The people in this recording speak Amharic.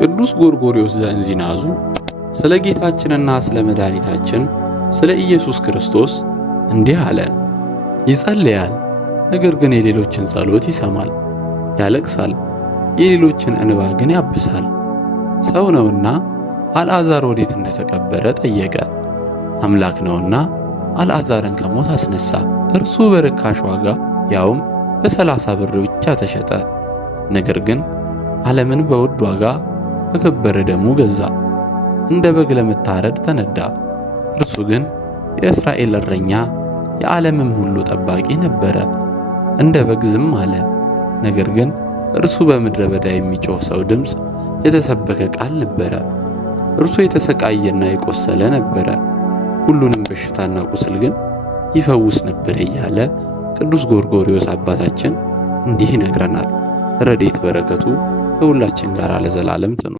ቅዱስ ጎርጎርዮስ ዘእንዚናዙ ስለ ጌታችንና ስለ መድኃኒታችን ስለ ኢየሱስ ክርስቶስ እንዲህ አለን። ይጸልያል፣ ነገር ግን የሌሎችን ጸሎት ይሰማል። ያለቅሳል፣ የሌሎችን እንባ ግን ያብሳል። ሰው ነውና አልዓዛር ወዴት እንደተቀበረ ጠየቀ። አምላክ ነውና አልዓዛርን ከሞት አስነሳ። እርሱ በርካሽ ዋጋ ያውም በ30 ብር ብቻ ተሸጠ። ነገር ግን ዓለምን በውድ ዋጋ በከበረ ደሙ ገዛ። እንደ በግ ለመታረድ ተነዳ። እርሱ ግን የእስራኤል እረኛ የዓለምም ሁሉ ጠባቂ ነበረ። እንደ በግ ዝም አለ። ነገር ግን እርሱ በምድረ በዳ የሚጮህ ሰው ድምፅ የተሰበከ ቃል ነበረ። እርሱ የተሰቃየና የቆሰለ ነበረ፣ ሁሉንም በሽታና ቁስል ግን ይፈውስ ነበር እያለ ቅዱስ ጎርጎርዮስ አባታችን እንዲህ ይነግረናል። ረድኤት በረከቱ ከሁላችን ጋር ለዘላለም ትኑር።